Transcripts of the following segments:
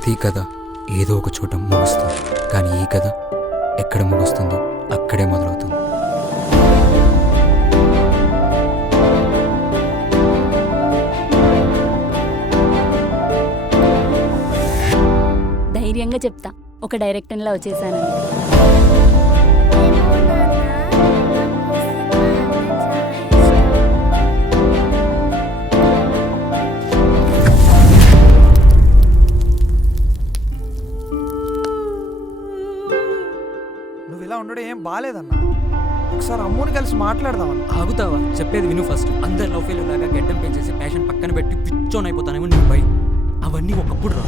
ప్రతి కథ ఏదో ఒక చోట ముగుస్తుంది, కానీ ఈ కథ ఎక్కడ ముగుస్తుందో అక్కడే మొదలవుతుంది. ధైర్యంగా చెప్తా, ఒక డైరెక్టర్లా వచ్చేసానని. నువ్వు ఇలా ఉండడం ఏం బాగాలేదన్నా. ఒకసారి అమ్ముని కలిసి మాట్లాడదామన్నా. ఆగుతావా? చెప్పేది విను ఫస్ట్. అందరు లవ్ ఫెయిల్ లాగా గడ్డం పెంచేసి ప్యాషన్ పక్కన పెట్టి పిచ్చోన్ అయిపోతానేమో నీకు భయం. అవన్నీ ఒకప్పుడు రా.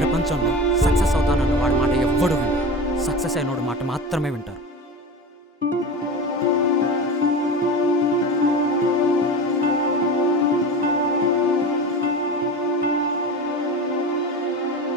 ప్రపంచంలో సక్సెస్ అవుతానన్న వాడి మాట ఎవ్వడు వింటారు. సక్సెస్ అయినోడు మాట మాత్రమే వింటారు.